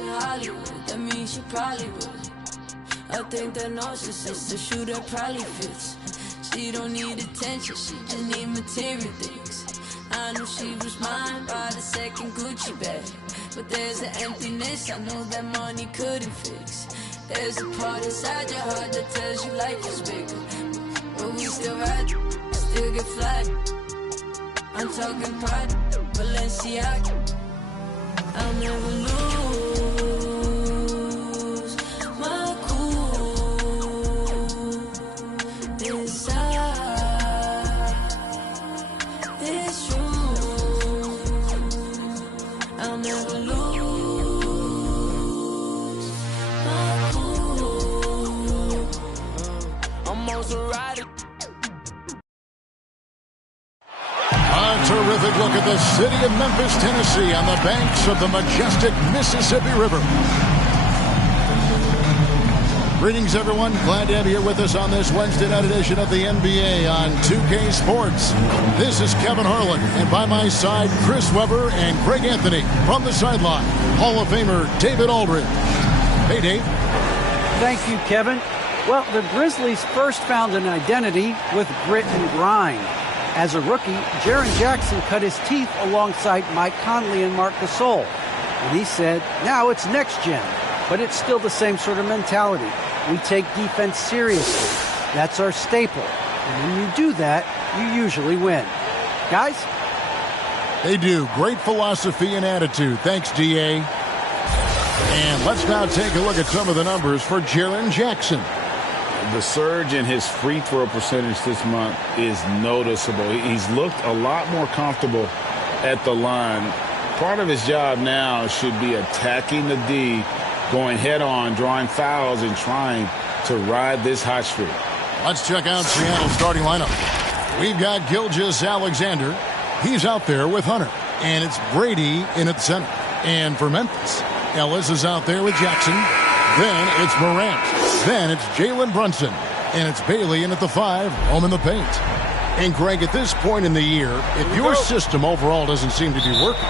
in Hollywood, that means she probably would. I think that narcissist, a shoe that probably fits. She don't need attention, she just need material things. I knew she was mine by the second Gucci bag, but there's an emptiness I know that money couldn't fix. There's a part inside your heart that tells you life is bigger, but we still ride, still get fly. I'm talking pride, Balenciaga. I'll never lose my cool inside this room. I'll never lose my cool. I'm also riding. Terrific look at the city of Memphis, Tennessee on the banks of the majestic Mississippi River. Greetings, everyone. Glad to have you here with us on this Wednesday night edition of the NBA on 2K Sports. This is Kevin Harlan, and by my side, Chris Webber and Greg Anthony from the sideline. Hall of Famer David Aldridge. Hey, Dave. Thank you, Kevin. Well, the Grizzlies first found an identity with grit and grind. As a rookie, Jaren Jackson cut his teeth alongside Mike Conley and Marc Gasol. And he said, now it's next gen, but it's still the same sort of mentality. We take defense seriously. That's our staple. And when you do that, you usually win. Guys? They do. Great philosophy and attitude. Thanks, D.A. And let's now take a look at some of the numbers for Jaren Jackson. The surge in his free throw percentage this month is noticeable. He's looked a lot more comfortable at the line. Part of his job now should be attacking the D, going head-on, drawing fouls, and trying to ride this hot streak. Let's check out Seattle's starting lineup. We've got Gilgeous-Alexander. He's out there with Hunter. And it's Brady in at the center. And for Memphis, Ellis is out there with Jackson. Then it's Morant. Then it's Jalen Brunson. And it's Bailey in at the 5, home in the paint. And Greg, at this point in the year, if your system overall doesn't seem to be working,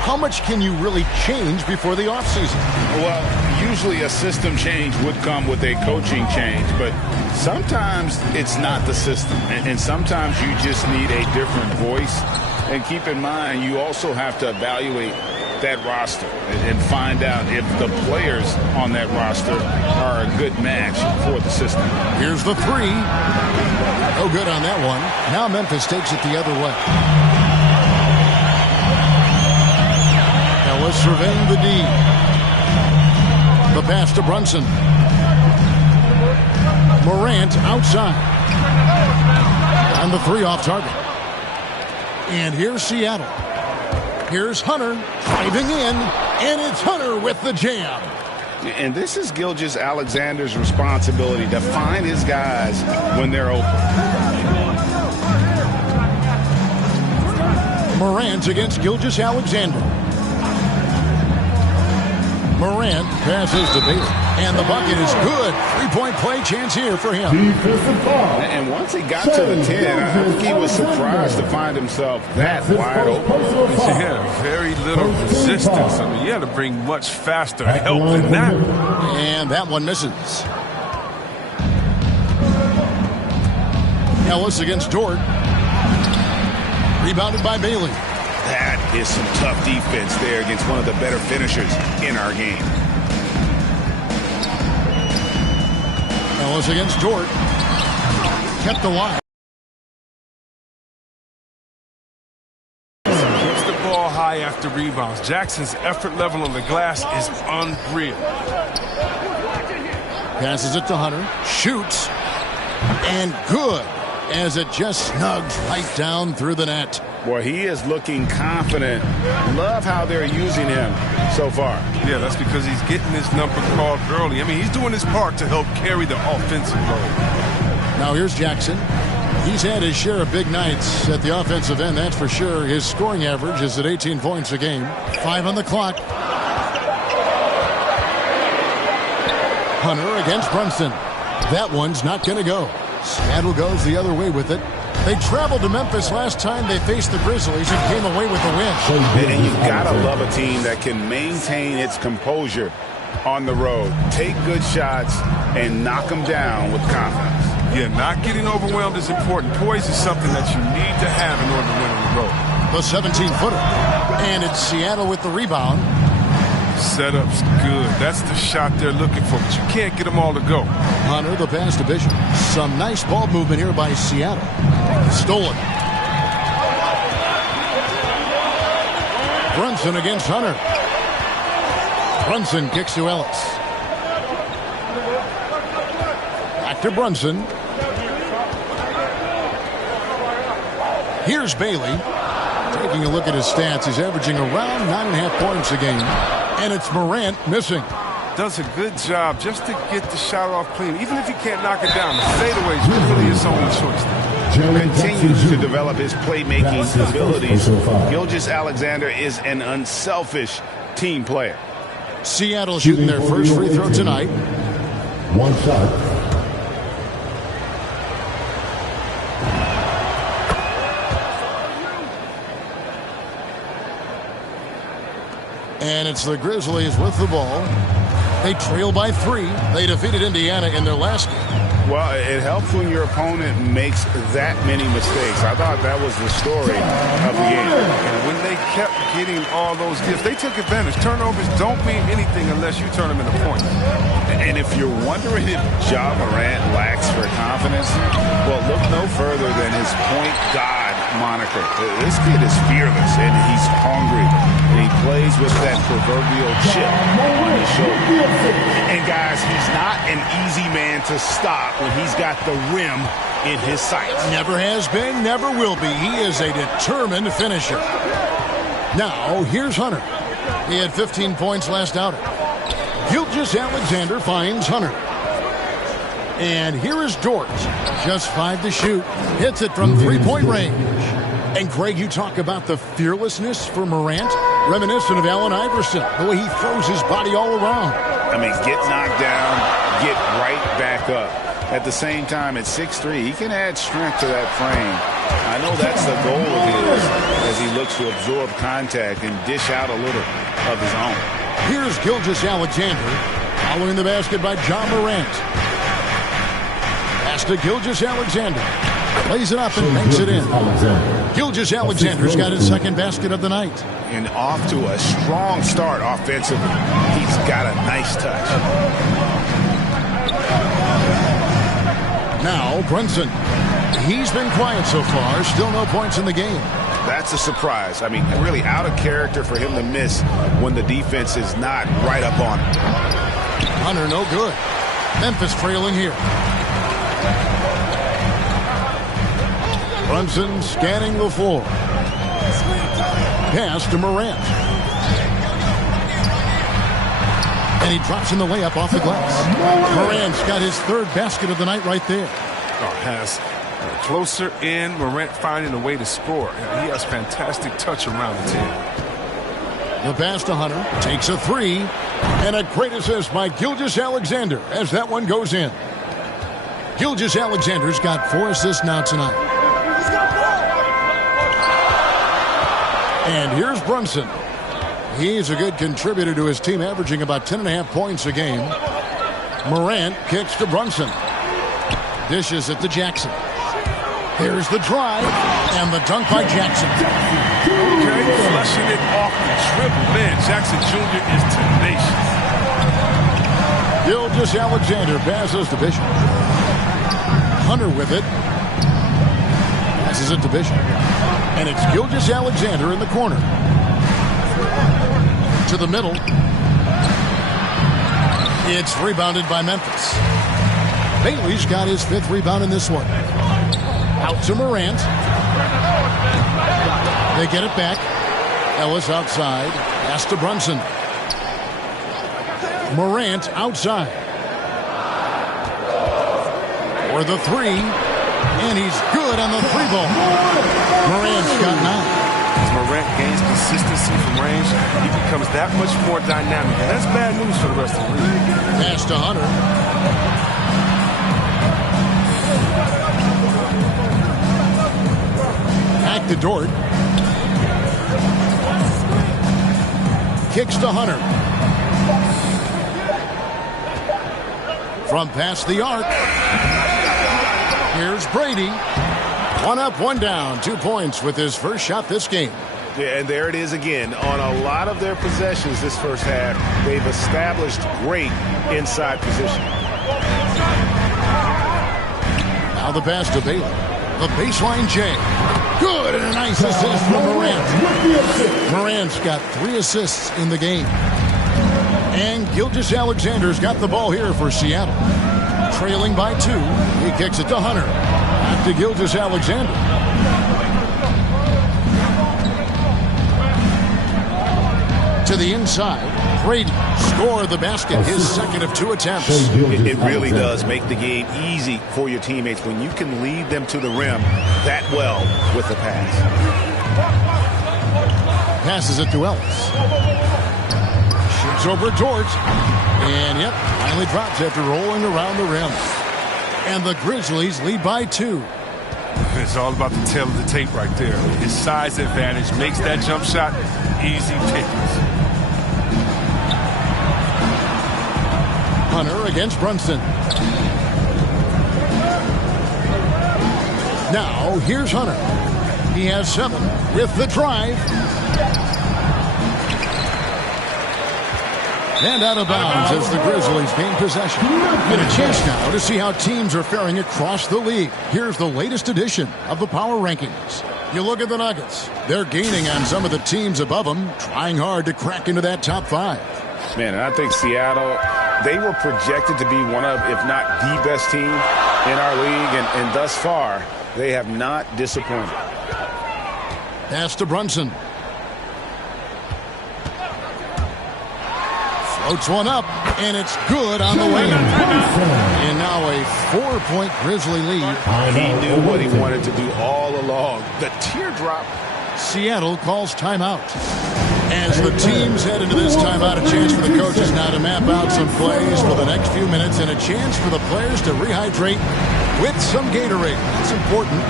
how much can you really change before the offseason? Well, usually a system change would come with a coaching change, but sometimes it's not the system. And sometimes you just need a different voice. And keep in mind, you also have to evaluate that roster and find out if the players on that roster are a good match for the system. Here's the 3. No good on that one. Now Memphis takes it the other way. Ellis surveying the D. The pass to Brunson. Morant outside. And the 3 off target. And here's Seattle. Here's Hunter driving in, and it's Hunter with the jam. And this is Gilgeous-Alexander's responsibility to find his guys when they're open. Morant against Gilgeous-Alexander. Morant passes to Bailey, and the bucket is good. 3-point play chance here for him. And once he got to the 10, I think he was surprised to find himself that wide open. Yeah, very little resistance. I mean, you had to bring much faster help than that. And that one misses. Ellis against Dort. Rebounded by Bailey. That is some tough defense there against one of the better finishers in our game. Ellis against Dort. Kept the line. Keeps the ball high after rebounds. Jackson's effort level on the glass is unreal. Passes it to Hunter. Shoots. And good, as it just snugs right down through the net. Boy, he is looking confident. Love how they're using him so far. Yeah, that's because he's getting his number called early. I mean, he's doing his part to help carry the offensive load. Now here's Jackson. He's had his share of big nights at the offensive end, that's for sure. His scoring average is at 18 points a game. 5 on the clock. Hunter against Brunson. That one's not going to go. Seattle goes the other way with it. They traveled to Memphis last time they faced the Grizzlies and came away with the win. And you gotta love a team that can maintain its composure on the road, take good shots, and knock them down with confidence. Yeah, not getting overwhelmed is important. Poise is something that you need to have in order to win on the road. The 17-footer. And it's Seattle with the rebound. Setup's good. That's the shot they're looking for, but you can't get them all to go. Hunter, the pass to Bishop. Some nice ball movement here by Seattle. Stolen. Brunson against Hunter. Brunson kicks to Ellis. Back to Brunson. Here's Bailey. Taking a look at his stats, he's averaging around 9.5 points a game. And it's Morant missing. Does a good job just to get the shot off clean. Even if he can't knock it down, the fadeaway is really his only choice. Continues to develop his playmaking abilities. Gilgeous-Alexander is an unselfish team player. Seattle shooting their first free throw tonight. One shot. And it's the Grizzlies with the ball. They trail by 3. They defeated Indiana in their last game. Well, it helps when your opponent makes that many mistakes. I thought that was the story of the game. And when they kept getting all those gifts, they took advantage. Turnovers don't mean anything unless you turn them into points. And if you're wondering if Ja Morant lacks for confidence, well, look no further than his point guard moniker. This kid is fearless, and he's hungry. And he plays with that proverbial chip on his shoulder. And guys, he's not an easy man to stop when he's got the rim in his sights. Never has been, never will be. He is a determined finisher. Now, here's Hunter. He had 15 points last outing. Gilgeous-Alexander finds Hunter. And here is Dort. Just 5 to shoot. Hits it from three-point range. And, Greg, you talk about the fearlessness for Morant, reminiscent of Allen Iverson, the way he throws his body all around. I mean, get knocked down, get right back up. At the same time, at 6'3", he can add strength to that frame. I know that's the goal of his as he looks to absorb contact and dish out a little of his own. Here's Gilgeous-Alexander following the basket by Ja Morant. Pass to Gilgeous-Alexander. Plays it up and makes it in. Gilgeous-Alexander's got his second basket of the night. And off to a strong start offensively. He's got a nice touch. Now Brunson. He's been quiet so far. Still no points in the game. That's a surprise. I mean, really out of character for him to miss when the defense is not right up on him. Hunter, no good. Memphis trailing here. Brunson scanning the floor. Pass to Morant. And he drops in the layup off the glass. Morant's got his third basket of the night right there. Has closer in, Morant finding a way to score. He has fantastic touch around the team. The pass to Hunter. Takes a 3. And a great assist by Gilgeous-Alexander as that one goes in. Gilgeous-Alexander's got 4 assists now tonight. And here's Brunson. He's a good contributor to his team, averaging about 10.5 points a game. Morant kicks to Brunson. Dishes it to Jackson. Here's the drive and the dunk by Jackson. Okay, flushing it off the dribble. Man, Jackson Jr. is tenacious. Gilgeous-Alexander passes to Bishop. Hunter with it. Passes it to Bishop. And it's Gilgeous-Alexander in the corner. To the middle. It's rebounded by Memphis. Bailey's got his 5th rebound in this one. Out to Morant. They get it back. Ellis outside. Pass to Brunson. Morant outside. For the 3. And he's good on the 3 ball. Morant's got 9. As Morant gains consistency from range, he becomes that much more dynamic. And that's bad news for the rest of the league. Pass to Hunter. to Dort. Kicks to Hunter. From past the arc. Here's Brady. One up, one down. 2 points with his first shot this game. Yeah, and there it is again. On a lot of their possessions this first half, they've established great inside position. Now the pass to Baylor. The baseline J. Good, and a nice assist from Morant. Morant's got 3 assists in the game. And Gilgeous-Alexander's got the ball here for Seattle. Trailing by 2. He kicks it to Hunter. Back to Gilgeous-Alexander. To the inside. Brady score the basket, his second of 2 attempts. It really does make the game easy for your teammates when you can lead them to the rim that well with the pass. Passes it to Ellis. Ships over Dort. And, yep, finally drops after rolling around the rim. And the Grizzlies lead by 2. It's all about the tail of the tape right there. His size advantage makes that jump shot easy pickings. Hunter against Brunson. Now, here's Hunter. He has 7 with the drive. And out of bounds as the Grizzlies gain possession. And a chance now to see how teams are faring across the league. Here's the latest edition of the Power Rankings. You look at the Nuggets. They're gaining on some of the teams above them, trying hard to crack into that top 5. Man, and I think Seattle, they were projected to be one of, if not the best team in our league, and thus far, they have not disappointed. Pass to Brunson. Floats one up, and it's good on the way. And now a 4-point Grizzly lead. He knew what he wanted to do all along. The teardrop. Seattle calls timeout. As the teams head into this timeout, a chance for the coaches now to map out some plays for the next few minutes and a chance for the players to rehydrate with some Gatorade. It's important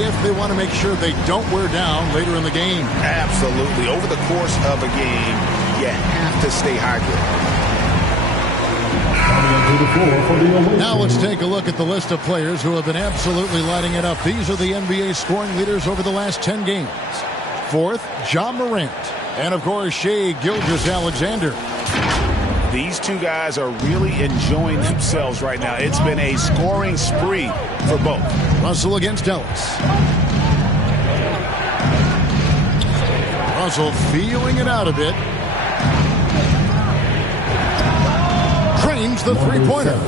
if they want to make sure they don't wear down later in the game. Absolutely. Over the course of a game, you have to stay hydrated. Now let's take a look at the list of players who have been absolutely lighting it up. These are the NBA scoring leaders over the last 10 games. 4th, Ja Morant. And, of course, Shai Gilgeous-Alexander. These 2 guys are really enjoying themselves right now. It's been a scoring spree for both. Russell against Ellis. Russell feeling it out a bit. Trains the 3-pointer.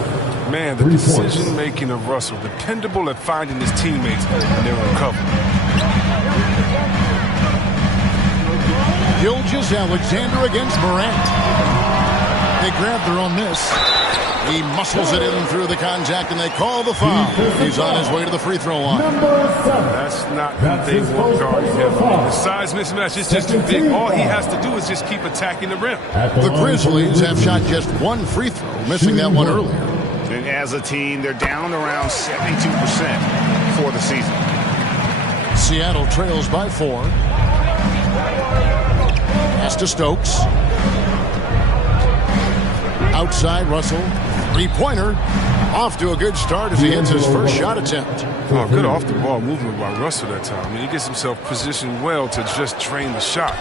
Man, the decision-making of Russell, dependable at finding his teammates and their recovery. Gilgeous-Alexander against Morant. They grab their own miss. He muscles it in through the contact, and they call the foul. He's on his way to the free throw line. That's not who they want guarding him. The size mismatch is just too big. All he has to do is just keep attacking the rim. The Grizzlies have shot just 1 free throw, missing that one earlier. And as a team, they're down around 72% for the season. Seattle trails by 4. Pass to Stokes. Outside, Russell. 3-pointer. Off to a good start as he hits his first shot attempt. Oh, good off-the-ball movement by Russell that time. I mean, he gets himself positioned well to just drain the shot.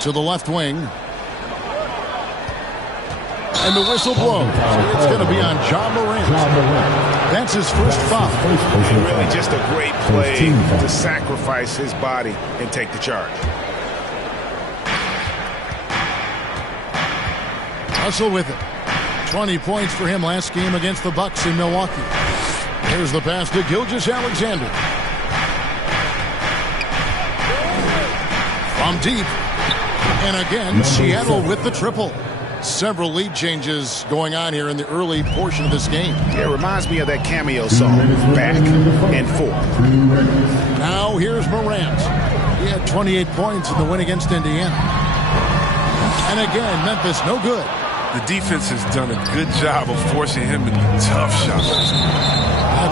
To the left wing. And the whistle blows. It's going to be on Ja Morant. That's his first foul. And really just a great play to sacrifice his body and take the charge. Russell with it. 20 points for him last game against the Bucks in Milwaukee. Here's the pass to Gilgeous-Alexander. From deep. And again, Seattle with the triple. Several lead changes going on here in the early portion of this game. Yeah, it reminds me of that cameo song, Back and Forth. Now here's Morant. He had 28 points in the win against Indiana. And again, Memphis no good. The defense has done a good job of forcing him into tough shots.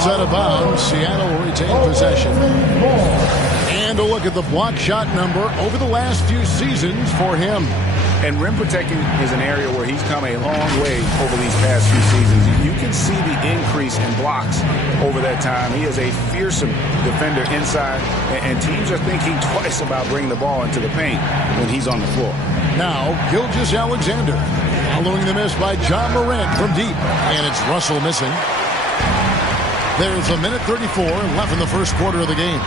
It's out of bounds. Seattle will retain possession. And a look at the block shot number over the last few seasons for him. And rim protecting is an area where he's come a long way over these past few seasons. You can see the increase in blocks over that time. He is a fearsome defender inside, and teams are thinking twice about bringing the ball into the paint when he's on the floor. Now, Gilgeous-Alexander following the miss by John Morant from deep. And it's Russell missing. There's a minute 34 left in the first quarter of the game.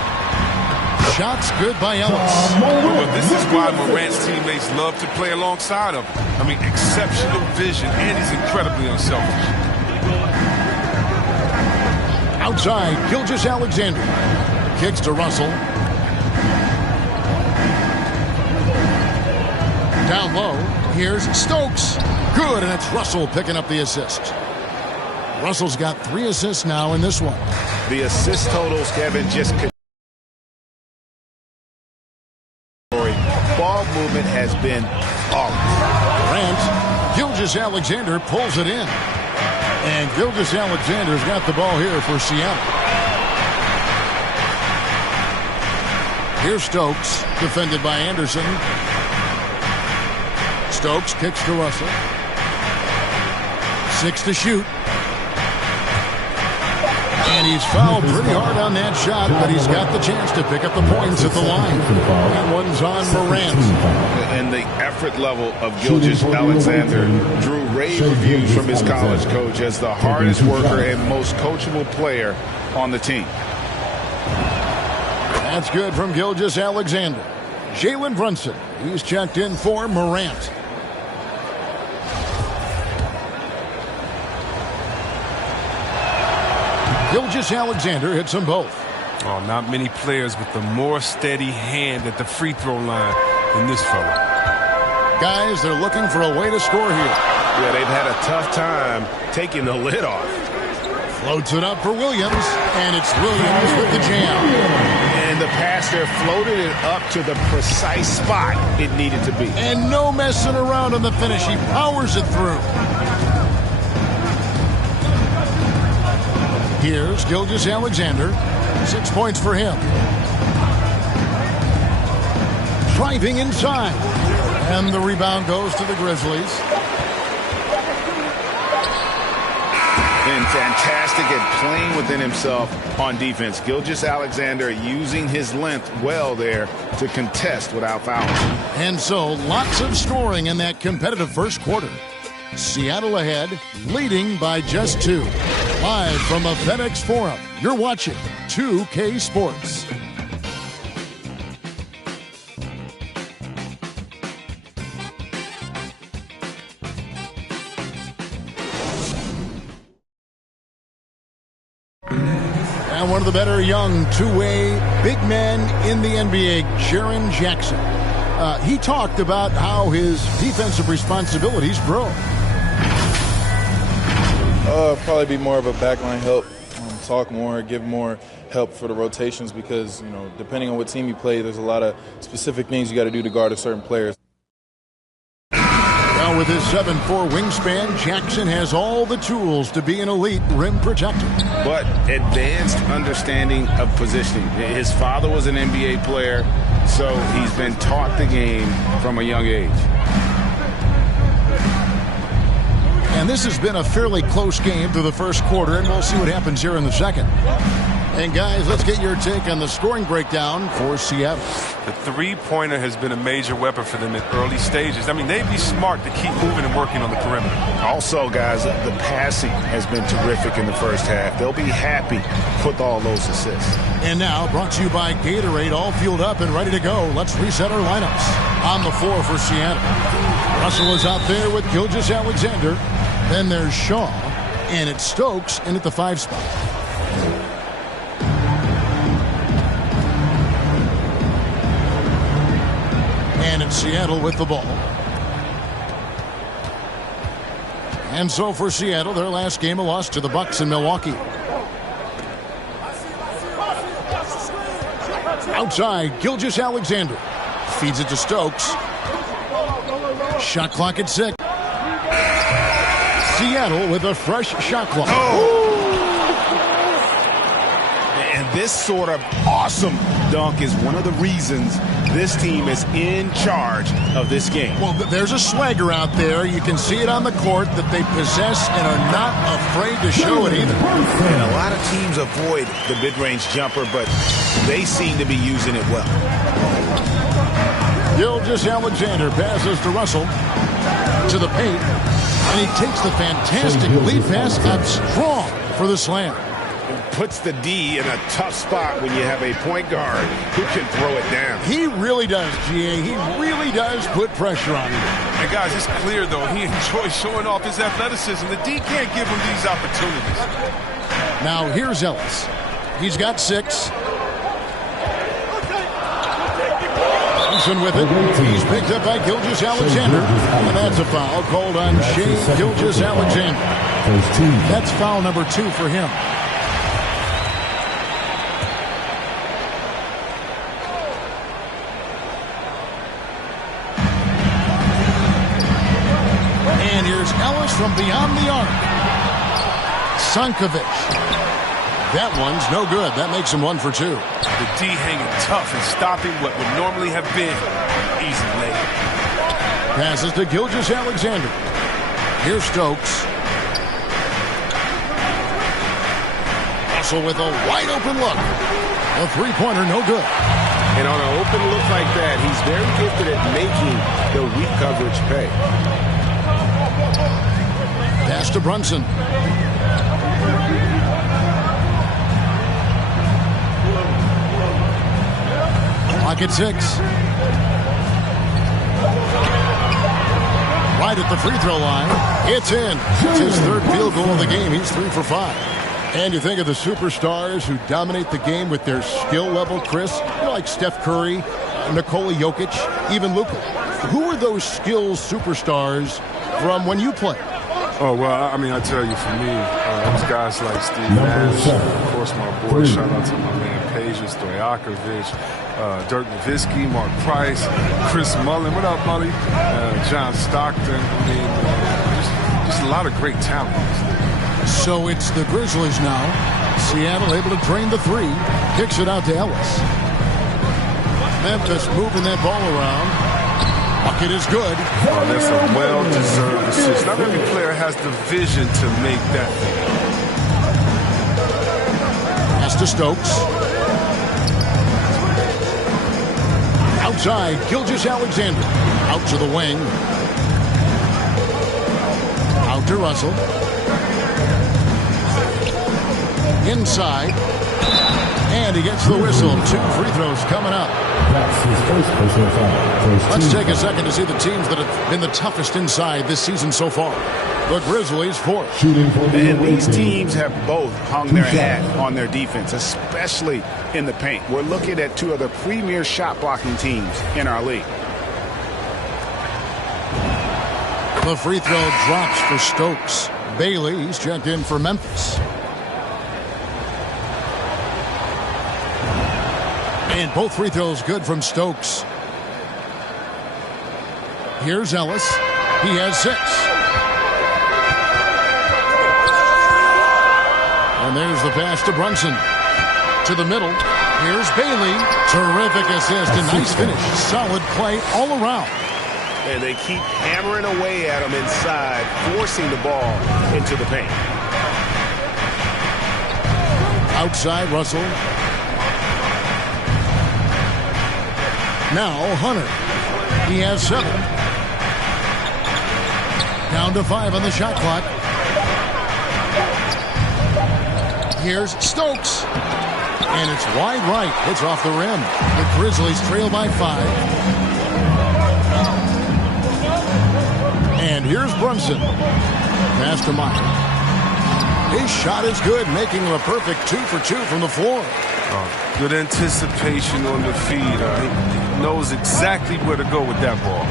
Shots good by Ellis. Well, this is why Morant's teammates love to play alongside him. I mean, exceptional vision, and he's incredibly unselfish. Outside, Gilgeous-Alexander kicks to Russell. Down low, here's Stokes. Good, and it's Russell picking up the assist. Russell's got 3 assists now in this one. The assist totals, Kevin, just ball movement has been off. Grant, Gilgeous-Alexander pulls it in. And Gilgeous-Alexander's got the ball here for Seattle. Here's Stokes, defended by Anderson. Stokes kicks to Russell. 6 to shoot. And he's fouled pretty hard on that shot, but he's got the chance to pick up the points at the line. That one's on Morant. And the effort level of Gilgeous-Alexander drew rave reviews from his college coach as the hardest worker and most coachable player on the team. That's good from Gilgeous-Alexander. Jalen Brunson, he's checked in for Morant. Gilgeous-Alexander hits them both. Oh, not many players with a more steady hand at the free throw line than this fella. Guys, they're looking for a way to score here. Yeah, they've had a tough time taking the lid off. Floats it up for Williams, and it's Williams with the jam. And the pass there floated it up to the precise spot it needed to be. And no messing around on the finish. He powers it through. Here's Gilgeous-Alexander. 6 points for him. Driving inside. And the rebound goes to the Grizzlies. Been fantastic at playing within himself on defense. Gilgeous-Alexander using his length well there to contest without fouling. And so, lots of scoring in that competitive first quarter. Seattle ahead, leading by just 2. Live from the FedEx Forum, you're watching 2K Sports. And one of the better young two-way big men in the NBA, Jaren Jackson. He talked about how his defensive responsibilities grow. Probably be more of a backline help, talk more, give more help for the rotations because, you know, depending on what team you play, there's a lot of specific things you got to do to guard a certain player. Well, with his 7'4" wingspan, Jackson has all the tools to be an elite rim protector. But advanced understanding of positioning. His father was an NBA player, so he's been taught the game from a young age. And this has been a fairly close game through the first quarter, and we'll see what happens here in the second. And guys, let's get your take on the scoring breakdown for Seattle. The three-pointer has been a major weapon for them at early stages. I mean, they'd be smart to keep moving and working on the perimeter. Also, guys, the passing has been terrific in the first half. They'll be happy with all those assists. And now, brought to you by Gatorade, all fueled up and ready to go. Let's reset our lineups. On the floor for Seattle, Russell is out there with Gilgeous-Alexander. Then there's Shaw, and it's Stokes in at the 5 spot. And it's Seattle with the ball. And so for Seattle, their last game, a loss to the Bucks in Milwaukee. Outside, Gilgeous-Alexander feeds it to Stokes. Shot clock at 6. Seattle with a fresh shot clock. this sort of awesome dunk is one of the reasons this team is in charge of this game. Well, there's a swagger out there. You can see it on the court that they possess and are not afraid to show it either. And a lot of teams avoid the mid-range jumper, but they seem to be using it well. Gilgeous-Alexander passes to Russell to the paint, and he takes the fantastic lead pass out strong for the slam. Puts the D in a tough spot when you have a point guard who can throw it down. He really does, GA. He really does put pressure on him. And guys, it's clear, though, he enjoys showing off his athleticism. The D can't give him these opportunities. Now, here's Ellis. He's got 6. Thompson with it. He's picked up by Gilgeous-Alexander. And that's a foul called on Shai Gilgeous-Alexander. That's foul number 2 for him. And here's Ellis from beyond the arc. Sankovic. That one's no good. That makes him 1 for 2. The D hanging tough and stopping what would normally have been easy lay. Passes to Gilgeous-Alexander. Here's Stokes. Russell with a wide open look. A three-pointer, no good. And on an open look like that, he's very gifted at making the weak coverage pay. Pass to Brunson. Clock at 6. Right at the free throw line. It's in. It's his 3rd field goal of the game. He's 3 for 5. And you think of the superstars who dominate the game with their skill level, Chris, like Steph Curry, Nikola Jokic, even Luka. Who are those skills superstars from when you played? Oh, well, I mean, I tell you, for me, there's guys like Steve Nash, of course, my boy, shout out to my man, Peja Stojakovic, Dirk Nowitzki, Mark Price, Chris Mullin. What up, Mully? John Stockton. I mean, just a lot of great talent. So it's the Grizzlies now. Seattle able to drain the 3. Kicks it out to Ellis. Memphis moving that ball around. Bucket is good. Oh, that's a well-deserved assist. Not every player has the vision to make that thing. Pass to Stokes. Outside, Gilgeous-Alexander. Out to the wing. Out to Russell. Inside. And he gets the whistle. 2 free throws coming up. That's his first personal foul. Let's take a second to see the teams that have been the toughest inside this season so far. The Grizzlies 4. And these teams have both hung their hat on their defense, especially in the paint. We're looking at 2 of the premier shot blocking teams in our league. The free throw drops for Stokes. Bailey, he's checked in for Memphis. And both free throws good from Stokes. Here's Ellis. He has 6. And there's the pass to Brunson. To the middle. Here's Bailey. Terrific assist. A nice finish. Solid play all around. And they keep hammering away at him inside, forcing the ball into the paint. Outside, Russell. Now Hunter. He has 7. Down to 5 on the shot clock. Here's Stokes. And it's wide right. It's off the rim. The Grizzlies trail by 5. And here's Brunson. Pass to Meyer. His shot is good, making him a perfect 2 for 2 from the floor. Good anticipation on the feed. He knows exactly where to go with that ball.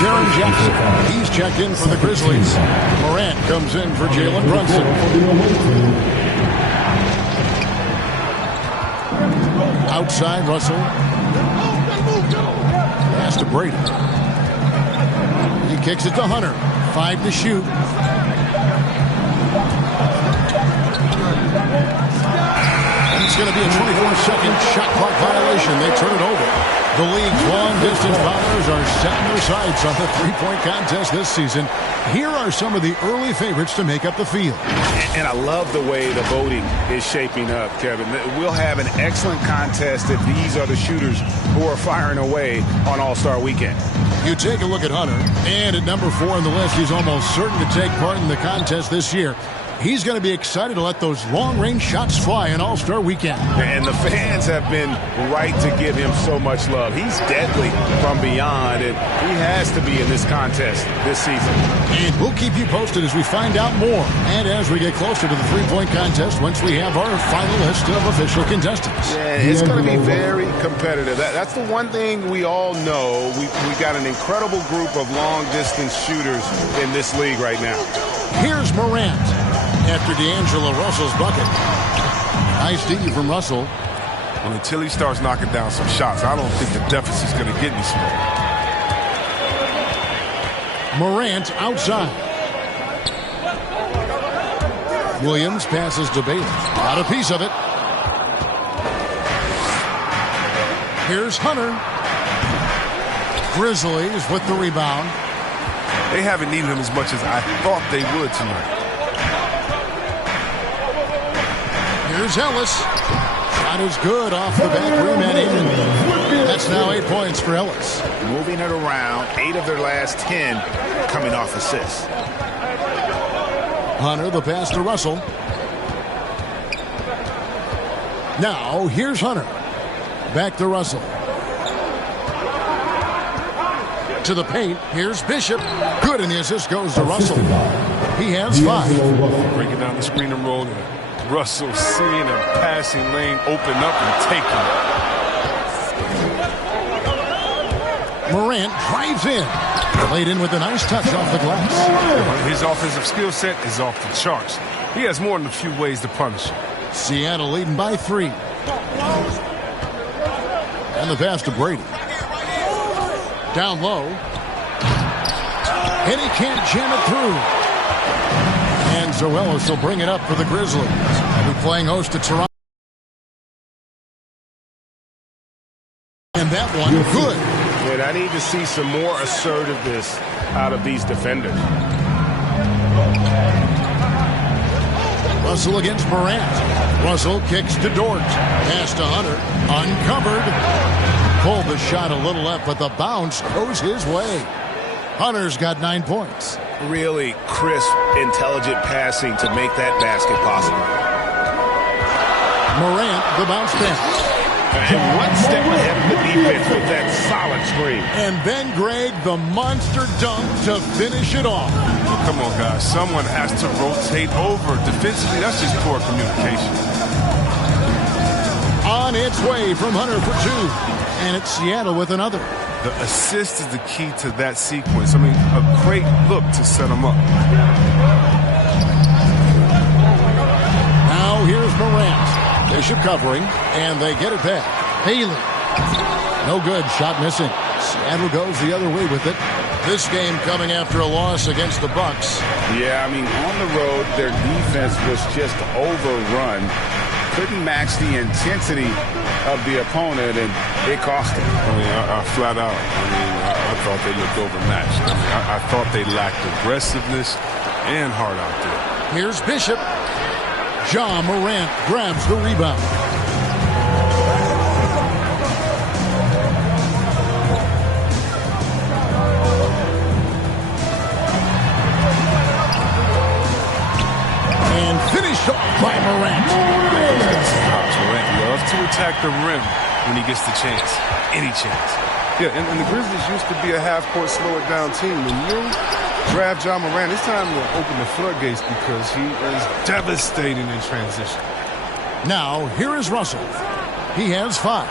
Jaren Jackson, he's checked in for the Grizzlies. Morant comes in for Jalen Brunson. Outside, Russell. Pass to Brady. He kicks it to Hunter. 5 to shoot. And it's going to be a 24-second shot clock violation. They turn it over. The league's long-distance foulers are setting their sights on the three-point contest this season. Here are some of the early favorites to make up the field. And I love the way the voting is shaping up, Kevin. We'll have an excellent contest if these are the shooters who are firing away on All-Star Weekend. You take a look at Hunter, and at number 4 on the list, he's almost certain to take part in the contest this year. He's going to be excited to let those long-range shots fly on All-Star Weekend. And the fans have been right to give him so much love. He's deadly from beyond, and he has to be in this contest this season. And we'll keep you posted as we find out more, and as we get closer to the three-point contest once we have our final list of official contestants. Yeah, it's going to be very competitive. That's the one thing we all know. We got an incredible group of long-distance shooters in this league right now. Here's Morant after D'Angelo Russell's bucket. Nice D from Russell. Well, until he starts knocking down some shots, I don't think the deficit's going to get any smaller. Morant outside. Williams passes to Baylor. Got a piece of it. Here's Hunter. Grizzlies with the rebound. They haven't needed him as much as I thought they would tonight. Here's Ellis. Shot is good off the back rim and in. That's now 8 points for Ellis. Moving it around, 8 of their last 10 coming off assists. Hunter, the pass to Russell. Now, here's Hunter. Back to Russell. To the paint. Here's Bishop. Good, and the assist goes to Russell. He has 5. Breaking down the screen and roll. Russell seeing a passing lane open up and taking it. Morant drives in. Laid in with a nice touch off the glass. His offensive skill set is off the charts. He has more than a few ways to punish. Seattle leading by 3. And the pass to Brady. Down low. And he can't jam it through. And Zoelis will bring it up for the Grizzlies, who are playing host to Toronto. And that one, good. And I need to see some more assertiveness out of these defenders. Russell against Morant. Russell kicks to Dort. Pass to Hunter. Uncovered. Pulled the shot a little left, but the bounce goes his way. Hunter's got 9 points. Really crisp, intelligent passing to make that basket possible. Morant, the bounce pass. And one step ahead of the defense with that solid screen. And then Greg, the monster dunk to finish it off. Oh, come on, guys. Someone has to rotate over. Defensively, that's just poor communication. On its way from Hunter for 2. And it's Seattle with another. The assist is the key to that sequence. I mean, a great look to set them up. Now here's Morant. Bishop covering, and they get it back. Haley. No good. Shot missing. Seattle goes the other way with it. This game coming after a loss against the Bucks. Yeah, I mean, on the road, their defense was just overrun. Couldn't match the intensity of the opponent, and it cost them. I mean, I flat out, I thought they looked overmatched. I mean, I thought they lacked aggressiveness and heart out there. Here's Bishop. Ja Morant grabs the rebound. And finished off by Morant. Morant loves to attack the rim when he gets the chance. Any chance. Yeah, and the Grizzlies used to be a half-court slow-it-down team. When you draft Ja Morant, it's time to open the floodgates because he is devastating in transition. Now, here is Russell. He has 5.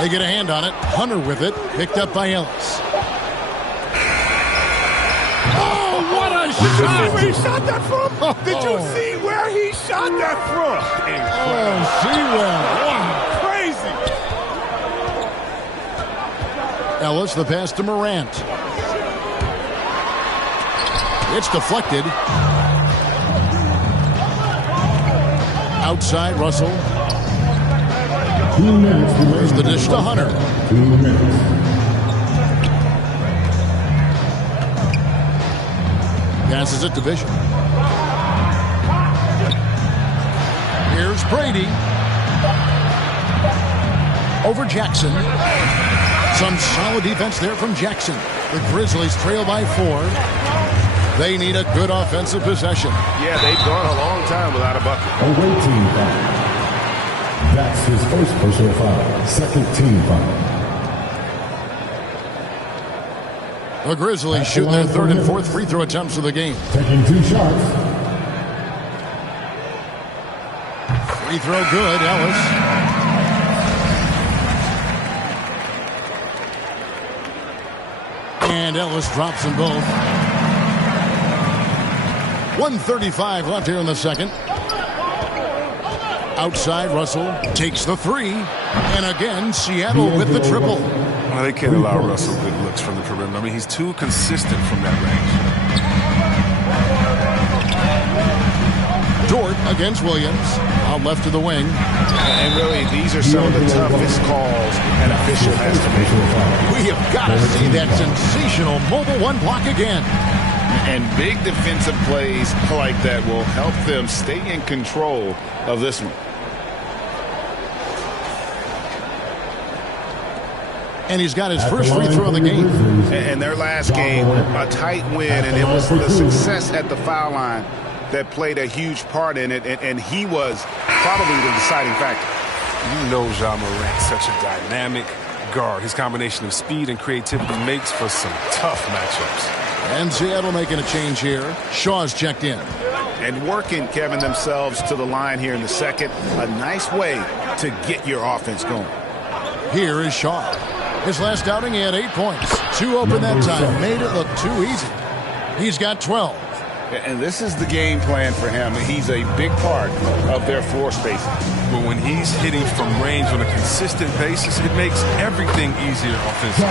They get a hand on it. Hunter with it. Picked up by Ellis. Oh, what a shot! Where he shot that from? Did you see where he shot that from? Oh, Sewell. Wow, crazy. Ellis, the pass to Morant. It's deflected. Outside, Russell. 2 minutes. There's the dish to Hunter. 2 minutes. Passes it to Bishop. Here's Brady. Over Jackson. Some solid defense there from Jackson. The Grizzlies trail by 4. They need a good offensive possession. Yeah, they've gone a long time without a bucket. Away team foul. That's his first personal foul. Second team foul. The Grizzlies shooting their third and fourth free throw attempts of the game. Taking 2 shots. Free throw good, Ellis. And Ellis drops them both. 1:35 left here in the second. Outside, Russell takes the 3. And again, Seattle with the triple. Well, they can't allow Russell good looks from the perimeter. I mean, he's too consistent from that range. Dort against Williams. Out left to the wing. And really, these are some of the toughest calls an official has to make. We have got to see that sensational mobile 1 block again. And big defensive plays like that will help them stay in control of this one. And he's got his first free throw of the game. And their last game, a tight win, and it was the success at the foul line that played a huge part in it, and he was probably the deciding factor. You know Ja Morant's such a dynamic guard. His combination of speed and creativity makes for some tough matchups. And Seattle making a change here. Shaw's checked in. And working, Kevin, themselves to the line here in the second. A nice way to get your offense going. Here is Shaw. His last outing, he had 8 points. 2 open that time. Made it look too easy. He's got 12. And this is the game plan for him. He's a big part of their floor spacing. But when he's hitting from range on a consistent basis, it makes everything easier offensively.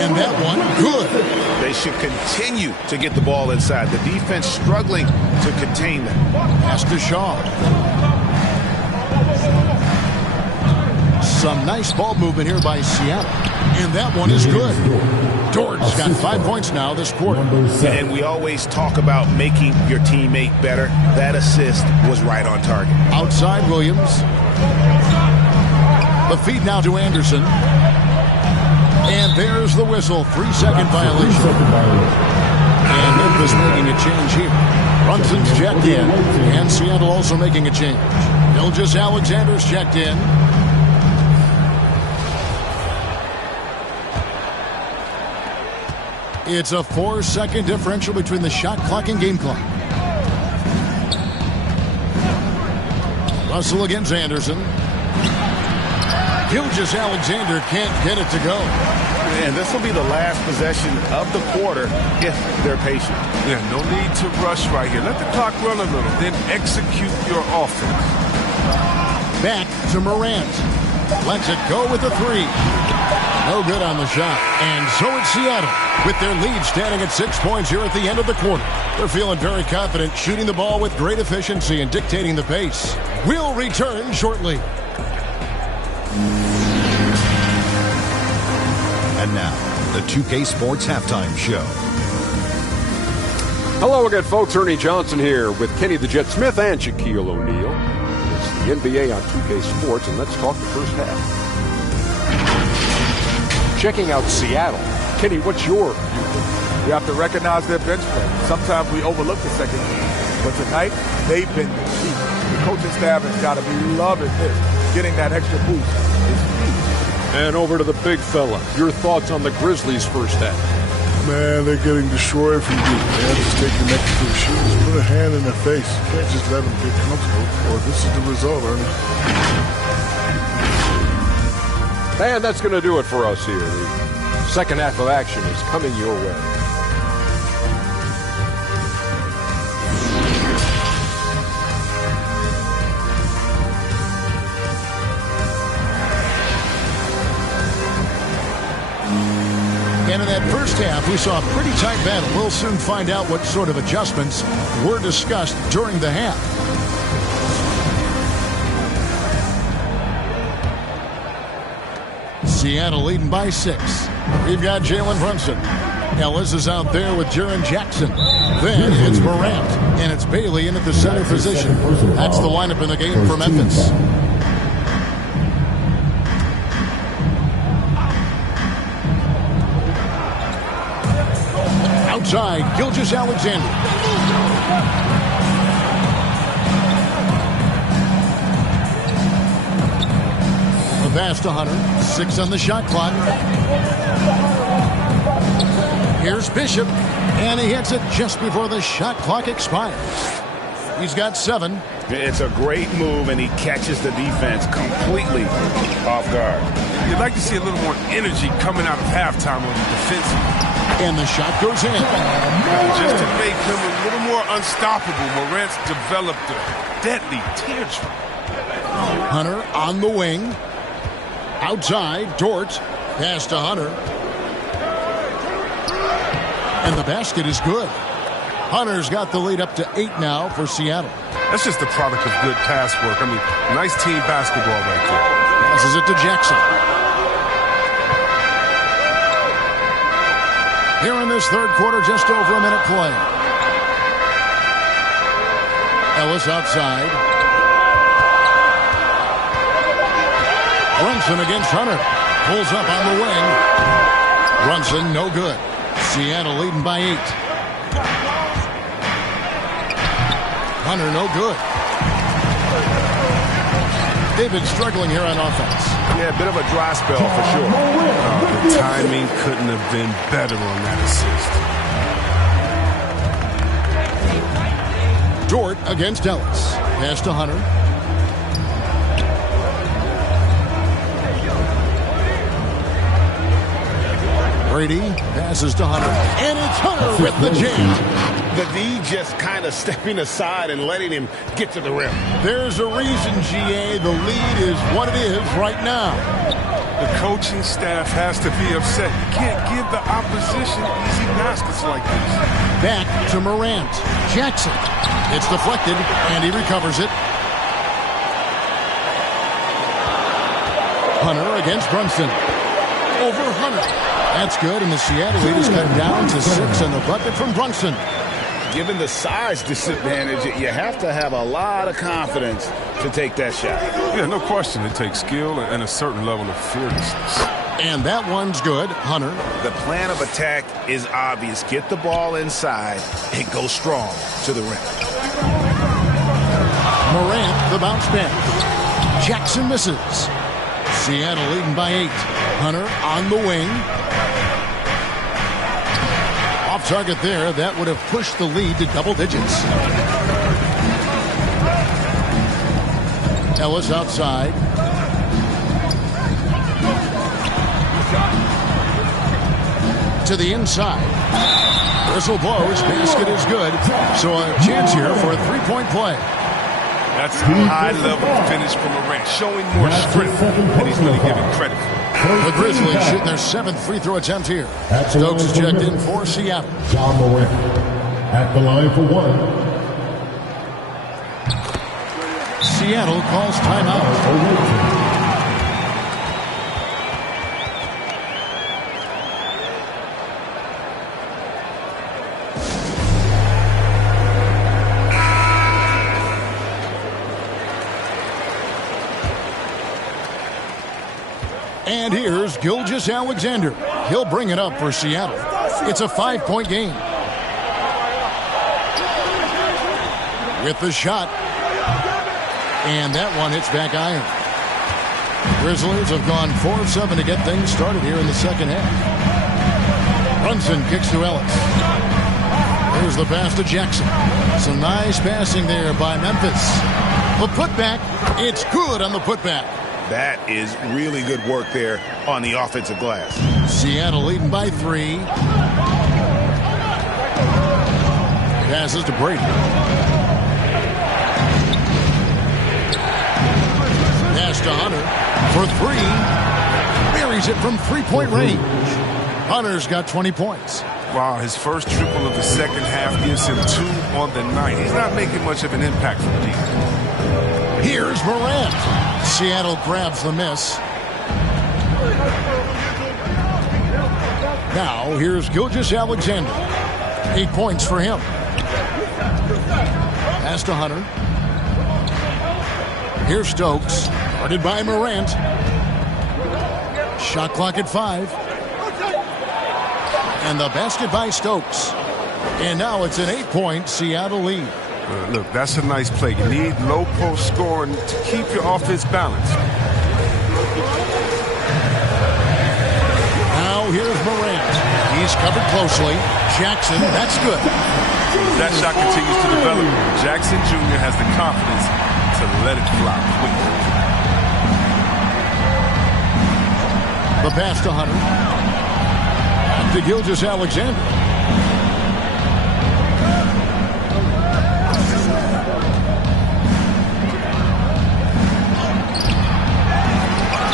And that one, good. They should continue to get the ball inside. The defense struggling to contain them. Pass to Shaw. Some nice ball movement here by Seattle. And that one is good. Dort's got 5 points now this quarter. And we always talk about making your teammate better. That assist was right on target. Outside, Williams. The feed now to Anderson. And there's the whistle. 3-second violation. And Memphis making a change here. Brunson's checked in. And Seattle also making a change. Gilgeous-Alexander's checked in. It's a 4-second differential between the shot clock and game clock. Russell against Anderson. Gilgeous-Alexander can't get it to go. And this will be the last possession of the quarter if they're patient. Yeah, no need to rush right here. Let the clock run a little, then execute your offense. Back to Morant. Lets it go with the 3. No good on the shot. And so it's Seattle with their lead standing at 6 points here at the end of the quarter. They're feeling very confident, shooting the ball with great efficiency and dictating the pace. We'll return shortly. And now, the 2K Sports Halftime Show. Hello again, folks. Ernie Johnson here with Kenny the Jet Smith and Shaquille O'Neal. It's the NBA on 2K Sports, and let's talk the first half. Checking out Seattle. Kenny, what's your view? We have to recognize their bench play. Sometimes we overlook the second game, but tonight they've been key. The coaching staff has got to be loving this. Getting that extra boost is huge. And over to the big fella. Your thoughts on the Grizzlies' first half? Man, they're getting destroyed from deep. Man, just take your neck to the shoes. Put a hand in their face. You can't just let them get comfortable. Or this is the result, Ernie. And that's going to do it for us here. The second half of action is coming your way. And in that first half, we saw a pretty tight battle. We'll soon find out what sort of adjustments were discussed during the half. Seattle leading by 6. We've got Jalen Brunson. Ellis is out there with Jaren Jackson. Then it's Morant, and it's Bailey in at the center position. That's the lineup in the game for Memphis. Outside, Gilgeous-Alexander. The pass to Hunter. 6 on the shot clock. Here's Bishop, and he hits it just before the shot clock expires. He's got 7. It's a great move, and he catches the defense completely off guard. You'd like to see a little more energy coming out of halftime on the defensive. And the shot goes in. Just to make him a little more unstoppable, Morant's developed a deadly teardrop. Hunter on the wing. Outside, Dort. Pass to Hunter. And the basket is good. Hunter's got the lead up to 8 now for Seattle. That's just the product of good pass work. I mean, nice team basketball right there. Passes it to Jackson. Here in this third quarter, just over a minute play. Ellis outside. Brunson against Hunter. Pulls up on the wing. Brunson, no good. Seattle leading by 8. Hunter, no good. They've been struggling here on offense. Yeah, a bit of a dry spell for sure. The timing couldn't have been better on that assist. Dort against Ellis. Pass to Hunter. Brady passes to Hunter. And it's Hunter with the jam. The D just kind of stepping aside and letting him get to the rim. There's a reason, GA. The lead is what it is right now. The coaching staff has to be upset. You can't give the opposition easy baskets like this. Back to Morant. Jackson. It's deflected, and he recovers it. Hunter against Brunson. Over Hunter. That's good, and the Seattle lead is cut down to 6 on the bucket from Brunson. Given the size disadvantage, you have to have a lot of confidence to take that shot. Yeah, no question. It takes skill and a certain level of fearlessness. And that one's good. Hunter. The plan of attack is obvious. Get the ball inside and go strong to the rim. Morant, the bounce pass. Jackson misses. Seattle leading by 8. Hunter on the wing. Off target there. That would have pushed the lead to double digits. Ellis outside. To the inside. Whistle blows. Basket is good. So a chance here for a three-point play. That's a high-level finish from Morant, showing more strength than he's really given credit for. The Grizzlies shooting their 7th free throw attempt here. Stokes is checked in for Seattle. John Morant at the line for 1. Seattle calls timeout. And here's Gilgeous-Alexander. He'll bring it up for Seattle. It's a 5-point game. With the shot. And that one hits back iron. Grizzlies have gone 4 of 7 to get things started here in the second half. Brunson kicks to Ellis. Here's the pass to Jackson. Some nice passing there by Memphis. The putback. It's good on the putback. That is really good work there on the offensive glass. Seattle leading by 3. Passes to Brady. Pass to Hunter for 3. Buries it from 3-point range. Hunter's got 20 points. Wow, his first triple of the second half gives him 2 on the night. He's not making much of an impact from deep. Here's Morant. Seattle grabs the miss. Now, here's Gilgeous-Alexander. 8 points for him. Pass to Hunter. Here's Stokes. Guarded by Morant. Shot clock at 5. And the basket by Stokes. And now it's an 8-point Seattle lead. Look, that's a nice play. You need low post scoring to keep your offense balanced. Now here's Morant. He's covered closely. Jackson, that's good. That shot continues to develop. Jackson Jr. has the confidence to let it fly quickly. The pass to Hunter. To Gilgeous-Alexander.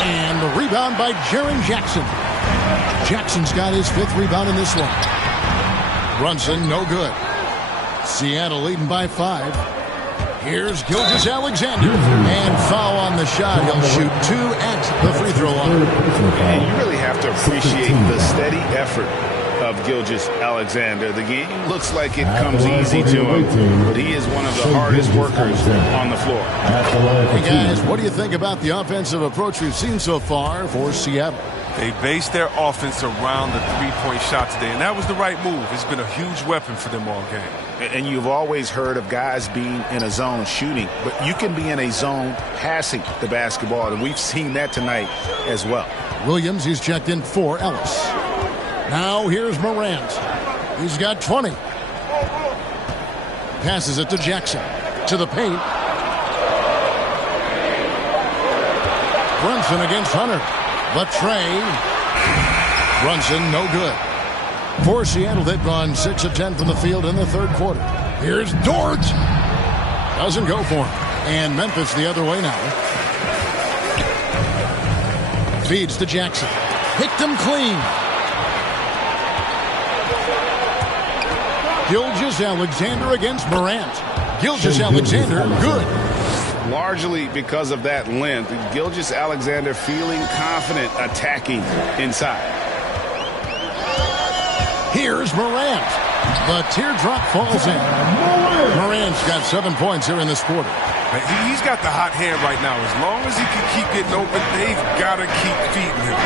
And the rebound by Jaren Jackson. Jackson's got his 5th rebound in this one. Brunson, no good. Seattle leading by 5. Here's Gilgeous-Alexander. And foul on the shot. He'll shoot 2 at the free throw line. And you really have to appreciate the steady effort of Gilgeous-Alexander. The game looks like it comes easy to him, but he is one of the hardest workers on the floor. Hey guys, what do you think about the offensive approach we've seen so far for Seattle? They based their offense around the three-point shot today, and that was the right move. It's been a huge weapon for them all game. And you've always heard of guys being in a zone shooting, but you can be in a zone passing the basketball, and we've seen that tonight as well. Williams, he's checked in for Ellis. Now here's Morant. He's got 20. Passes it to Jackson. To the paint. Brunson against Hunter. But Trey. Brunson, no good. For Seattle, they've gone 6 of 10 from the field in the third quarter. Here's Dort. Doesn't go for him. And Memphis the other way now. Feeds to Jackson. Picked him clean. Gilgeous-Alexander against Morant. Gilgeous-Alexander, good. Largely because of that length, Gilgeous-Alexander feeling confident attacking inside. Here's Morant. The teardrop falls in. Morant's got 7 points here in this quarter. He's got the hot hand right now. As long as he can keep getting open, they've got to keep feeding him.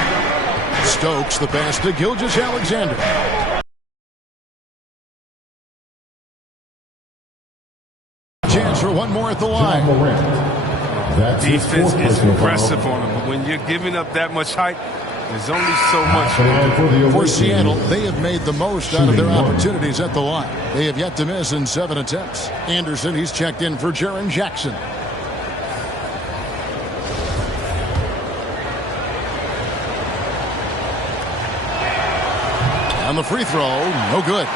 Stokes the pass to Gilgeous-Alexander. Chance for one more at the line. Defense is impressive on him, but when you're giving up that much height, there's only so much. For Seattle, they have made the most out of their opportunities at the line. They have yet to miss in 7 attempts. Anderson, he's checked in for Jaren Jackson. On the free throw, no good.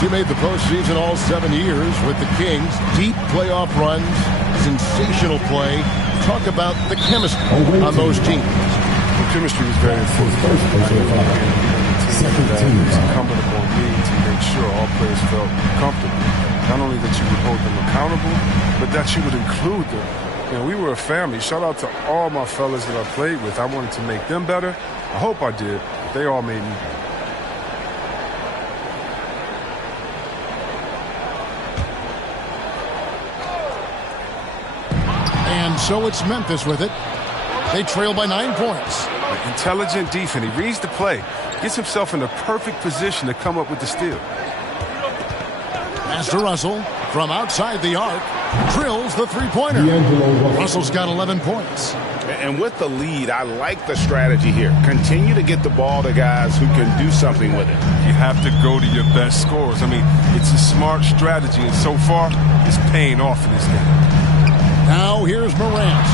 He made the postseason all 7 years with the Kings. Deep playoff runs, sensational play. Talk about the chemistry on those teams. The chemistry was very important. It's incumbent upon me to make sure all players felt comfortable. Not only that you would hold them accountable, but that you would include them. You know, we were a family. Shout out to all my fellas that I played with. I wanted to make them better. I hope I did. They all made me. And so it's Memphis with it. They trail by 9 points. Intelligent defense. He reads the play. Gets himself in the perfect position to come up with the steal. Pass to Russell from outside the arc. Drills the three-pointer. Russell's got 11 points. And with the lead, I like the strategy here. Continue to get the ball to guys who can do something with it. You have to go to your best scorers. I mean, it's a smart strategy, and so far, it's paying off in this game. Now here's Morant.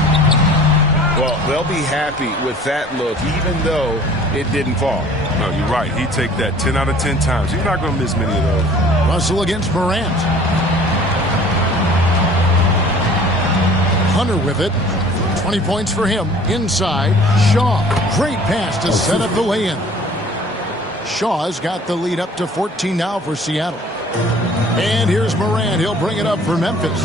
Well, they'll be happy with that look, even though it didn't fall. No, you're right. He'd take that 10 out of 10 times. You're not going to miss many of those. Russell against Morant. Hunter with it. 20 points for him. Inside, Shaw. Great pass to set up the lay-in. Shaw's got the lead up to 14 now for Seattle. And here's Morant. He'll bring it up for Memphis.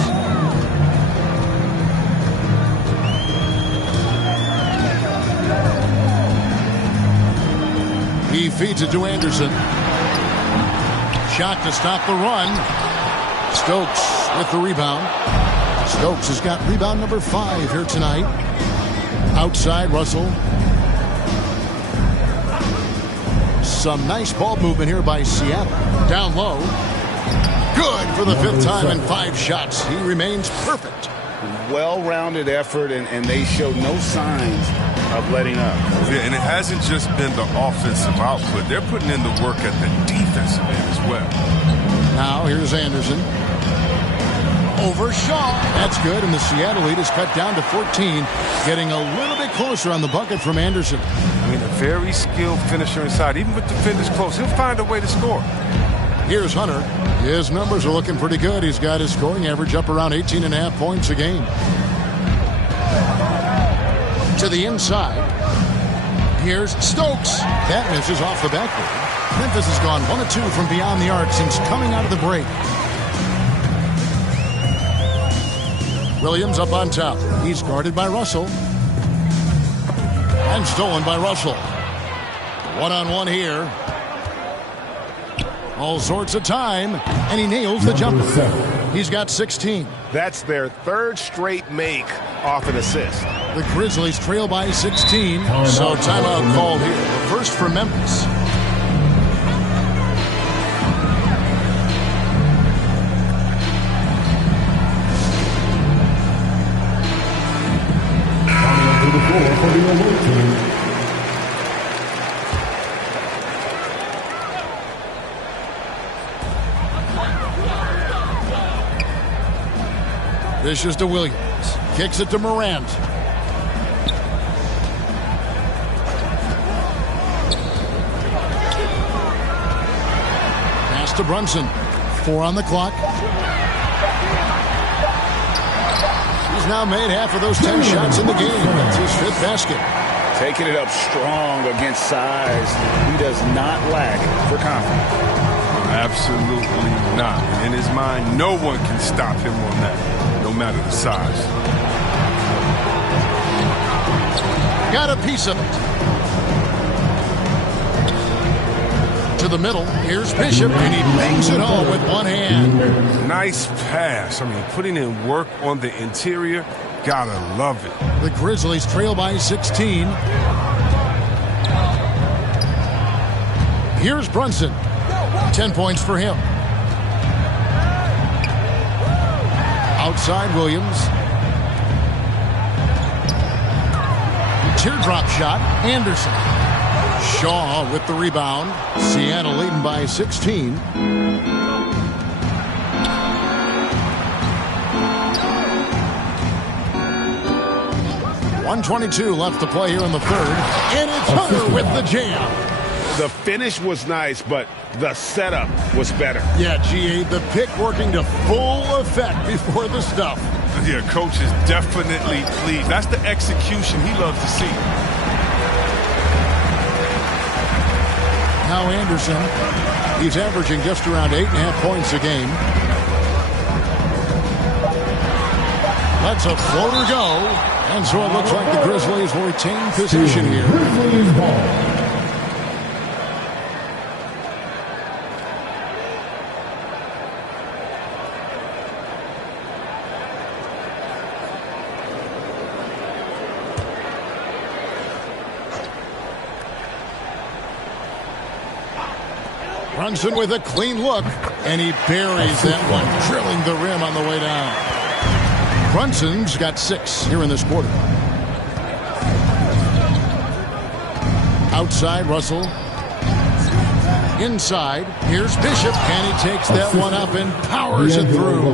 He feeds it to Anderson. Shot to stop the run. Stokes with the rebound. Stokes has got rebound number 5 here tonight. Outside, Russell. Some nice ball movement here by Seattle. Down low. Good for the 5th time in 5 shots. He remains perfect. Well-rounded effort, and they showed no signs of letting up. Yeah, and it hasn't just been the offensive output. They're putting in the work at the defensive end as well. Now here's Anderson. Over Shaw. That's good, and the Seattle lead is cut down to 14. Getting a little bit closer on the bucket from Anderson. I mean, a very skilled finisher inside. Even with defenders close, he'll find a way to score. Here's Hunter. His numbers are looking pretty good. He's got his scoring average up around 18.5 points a game. To the inside. Here's Stokes. That misses off the backboard. Memphis has gone 1 of 2 from beyond the arc since coming out of the break. Williams up on top. He's guarded by Russell. And stolen by Russell. One-on-one here. All sorts of time. And he nails the jumper. He's got 16. That's their 3rd straight make off an assist. The Grizzlies trail by 16. So timeout called here. The first for Memphis. This is to Williams. Kicks it to Morant. Pass to Brunson. 4 on the clock. He's now made half of those 10 shots in the game. That's his 5th basket. Taking it up strong against size. He does not lack for confidence. Absolutely not. In his mind, no one can stop him on that, no matter the size. Got a piece of it. To the middle. Here's Bishop, and he bangs it home with one hand. Nice pass. I mean, putting in work on the interior. Gotta love it. The Grizzlies trail by 16. Here's Brunson. 10 points for him. Outside Williams. Teardrop shot. Anderson. Shaw with the rebound. Seattle leading by 16. .122 left to play here in the 3rd. And it's Hunter with the jam. The finish was nice, but the setup was better. Yeah, G.A., the pick working to full effect before the stuff. Yeah, coach is definitely pleased. That's the execution he loves to see. Now Anderson, he's averaging just around 8.5 points a game. Lets a floater go. And so it looks like the Grizzlies will retain possession here. Brunson with a clean look, and he buries that one, drilling the rim on the way down. Brunson's got 6 here in this quarter. Outside, Russell. Inside, here's Bishop, and he takes that one up and powers it through.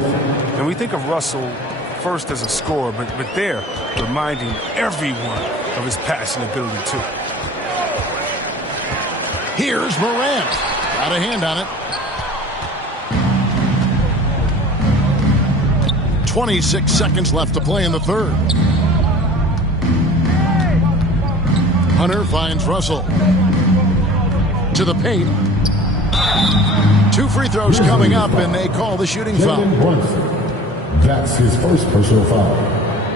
And we think of Russell first as a scorer, but there, reminding everyone of his passing ability, too. Here's Morant. Got a hand on it. 26 seconds left to play in the 3rd. Hunter finds Russell. to the paint. 2 free throws coming up, and they call the shooting foul. That's his first personal foul.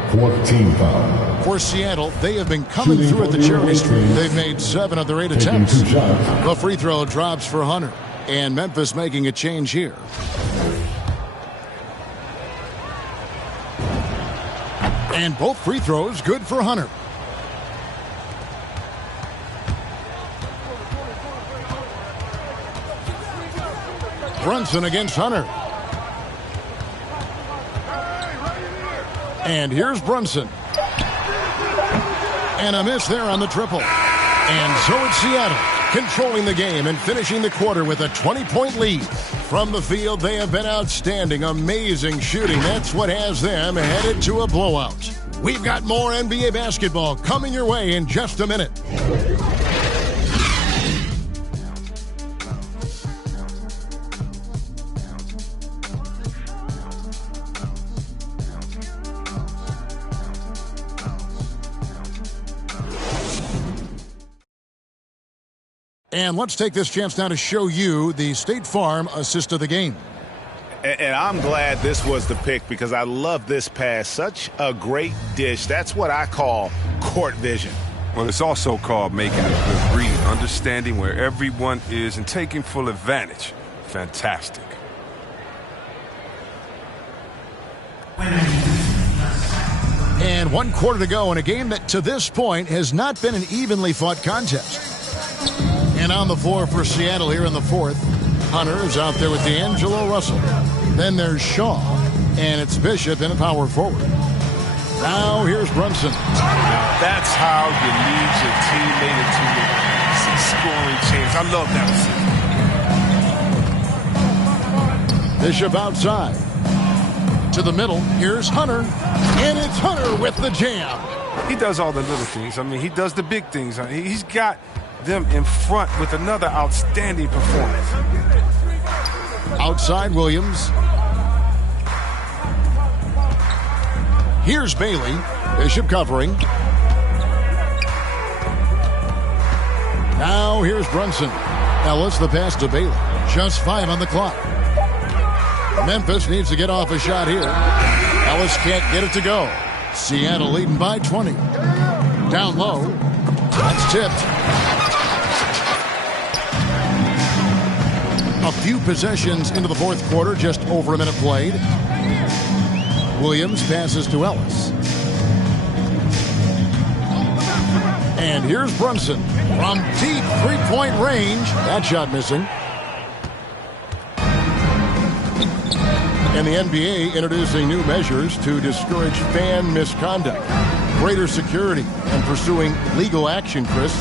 4th team foul. For Seattle, they have been coming through at the charity stripe. They've made 7 of their 8 attempts. The free throw drops for Hunter. And Memphis making a change here. And both free throws good for Hunter. Brunson against Hunter. And here's Brunson. And a miss there on the triple. And so it's Seattle controlling the game and finishing the quarter with a 20-point lead. From the field, they have been outstanding, amazing shooting. That's what has them headed to a blowout. We've got more NBA basketball coming your way in just a minute. And let's take this chance now to show you the State Farm assist of the game. And I'm glad this was the pick because I love this pass. Such a great dish. That's what I call court vision. Well, it's also called making a good read, understanding where everyone is and taking full advantage. Fantastic. And 1 quarter to go in a game that to this point has not been an evenly fought contest. And on the floor for Seattle here in the 4th, Hunter is out there with D'Angelo Russell. Then there's Shaw, and it's Bishop in a power forward. Now here's Brunson. That's how you lead your teammate into a scoring chance. I love that assist. Bishop outside. To the middle, here's Hunter. And it's Hunter with the jam. He does all the little things. I mean, he does the big things. He's got them in front with another outstanding performance. Outside Williams. Here's Bailey. Bishop covering. Now here's Brunson. Ellis the pass to Bailey. Just 5 on the clock. Memphis needs to get off a shot here. Ellis can't get it to go. Seattle leading by 20. Down low. That's tipped. A few possessions into the 4th quarter, just over a minute played. Williams passes to Ellis. And here's Brunson from deep 3-point range. That shot missing. And the NBA introducing new measures to discourage fan misconduct. Greater security and pursuing legal action, Chris,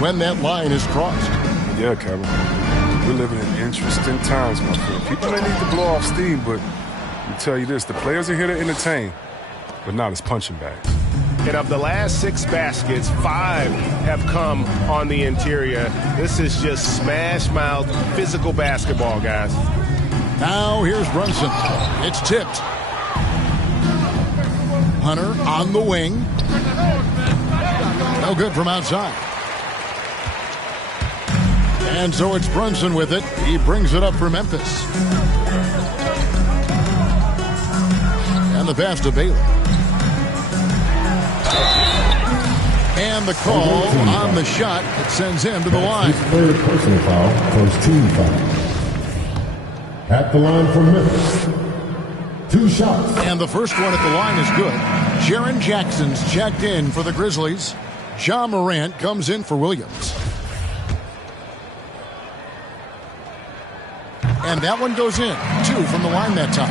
when that line is crossed. Yeah, Kevin. We're living in interesting times, my friend. People may need to blow off steam, but I'll tell you this, the players are here to entertain, but not as punching bags. And of the last 6 baskets, 5 have come on the interior. This is just smash-mouth physical basketball, guys. Now here's Brunson. It's tipped. Hunter on the wing. No good from outside. And so it's Brunson with it. He brings it up for Memphis. And the pass to Bailey. And the call on the shot that sends him to the line. His 3rd personal foul, 1st team foul. At the line for Memphis. 2 shots. And the first one at the line is good. Jaren Jackson's checked in for the Grizzlies. Ja Morant comes in for Williams. And that one goes in. 2 from the line that time.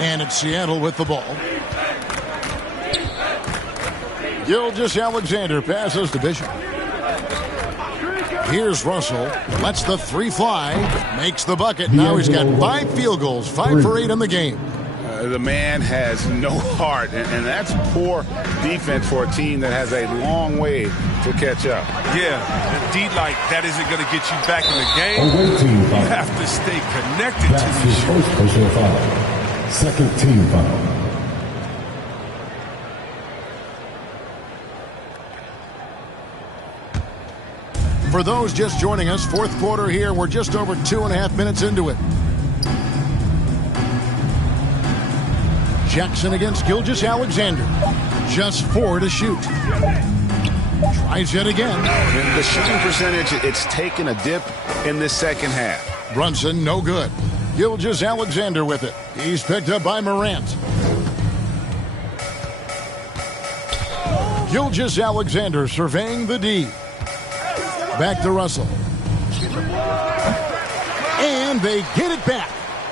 And it's Seattle with the ball. Gilgeous-Alexander passes to Bishop. Here's Russell. Lets the 3 fly. Makes the bucket. Now he's got 5 field goals. 5 for 8 in the game. The man has no heart, and that's poor defense for a team that has a long way to catch up. Yeah, indeed, like that isn't going to get you back in the game. You have to stay connected to his first personal foul. 2nd team foul. For those just joining us, fourth quarter here. We're just over 2.5 minutes into it. Jackson against Gilgeous-Alexander. Just 4 to shoot. Tries it again. The shooting percentage, it's taken a dip in this second half. Brunson, no good. Gilgeous-Alexander with it. He's picked up by Morant. Gilgeous-Alexander surveying the D. Back to Russell. And they get it back.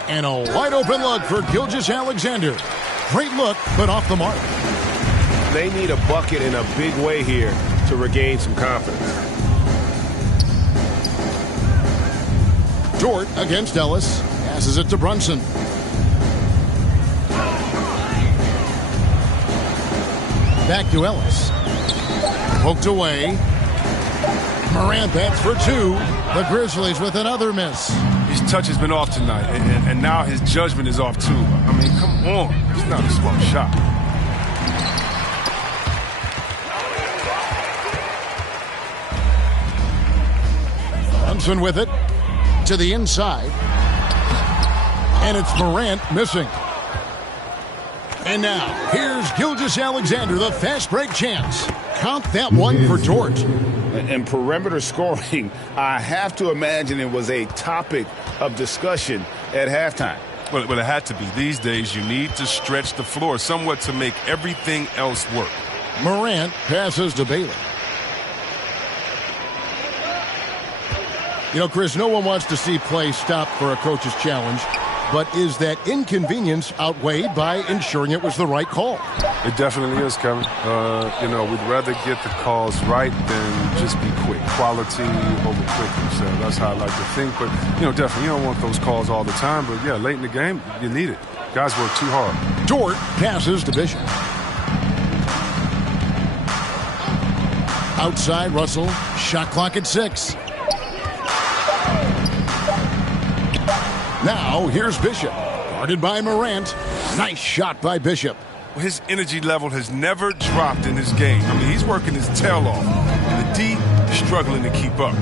And a wide open look for Gilgeous-Alexander. Great look, but off the mark. They need a bucket in a big way here to regain some confidence. Dort against Ellis. Passes it to Brunson. Back to Ellis. Poked away. Morant bats for 2. The Grizzlies with another miss. His touch has been off tonight, and now his judgment is off too. I mean, come on. It's not a smart shot. Brunson with it to the inside. And it's Morant missing. And now, here's Gilgeous-Alexander, the fast break chance. Count that one for Dort. And perimeter scoring, I have to imagine it was a topic of discussion at halftime. Well, it had to be. These days, you need to stretch the floor somewhat to make everything else work. Morant passes to Bailey. You know, Chris, no one wants to see play stopped for a coach's challenge. But is that inconvenience outweighed by ensuring it was the right call? It definitely is, Kevin. You know, we'd rather get the calls right than just be quick. Quality over quickness. So that's how I like to think. But, you know, definitely you don't want those calls all the time. But, yeah, late in the game, you need it. Guys work too hard. Dort passes to Bishop. Outside, Russell. Shot clock at 6. Now, here's Bishop. Guarded by Morant. Nice shot by Bishop. Well, his energy level has never dropped in his game. I mean, he's working his tail off. And the D is struggling to keep up.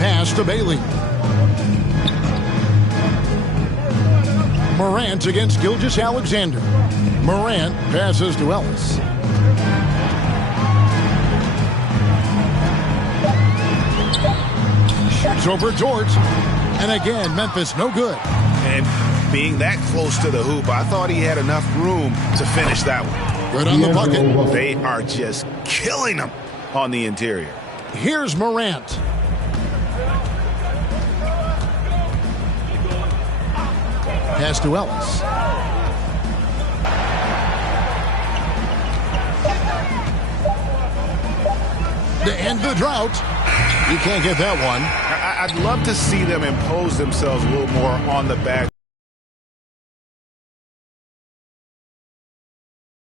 Pass to Bailey. Morant against Gilgeous-Alexander. Morant passes to Ellis. Shoots over Dort. And again, Memphis no good. And being that close to the hoop, I thought he had enough room to finish that one. Good on the bucket. They are just killing him on the interior. Here's Morant. Pass to Ellis. To end the drought. You can't get that one. I'd love to see them impose themselves a little more on the back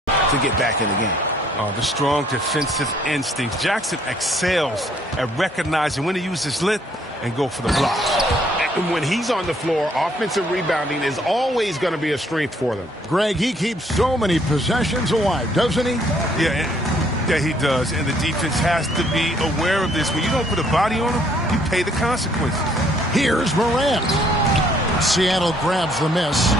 to get back in the game. Oh, the strong defensive instincts. Jackson excels at recognizing when to use his length and go for the block. And when he's on the floor, offensive rebounding is always going to be a strength for them. Greg, he keeps so many possessions alive, doesn't he? Yeah, he does, and the defense has to be aware of this. When you don't put a body on him, you pay the consequences. Here's Morant. Seattle grabs the miss.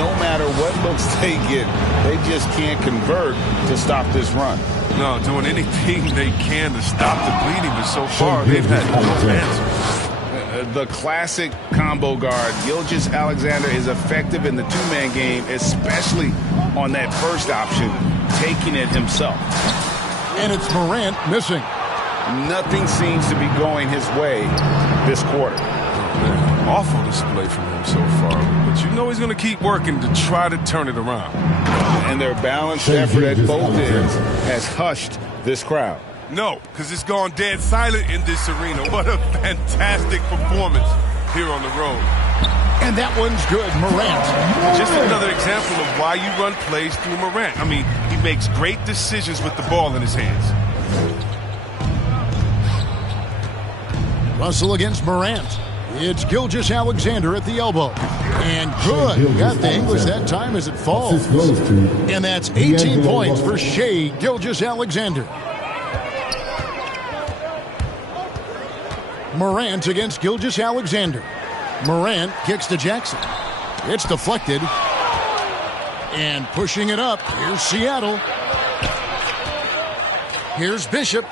No matter what looks they get, they just can't convert to stop this run. No, doing anything they can to stop the bleeding, but so far they've had no answers. The classic combo guard, Gilgeous-Alexander, is effective in the two-man game, especially on that first option, taking it himself. And it's Morant missing. Nothing seems to be going his way this quarter. Awful display from him so far, but you know he's going to keep working to try to turn it around. And their balanced effort at both ends has hushed this crowd. No, because it's gone dead silent in this arena. What a fantastic performance here on the road. And that one's good, Morant. Just another example of why you run plays through Morant. I mean, he makes great decisions with the ball in his hands. Russell against Morant. It's Gilgeous-Alexander at the elbow. And good. Got the English that time as it falls. And that's 18 points for Shai Gilgeous-Alexander. Morant against Gilgeous-Alexander. Morant kicks to Jackson. It's deflected. And pushing it up, here's Seattle. Here's Bishop.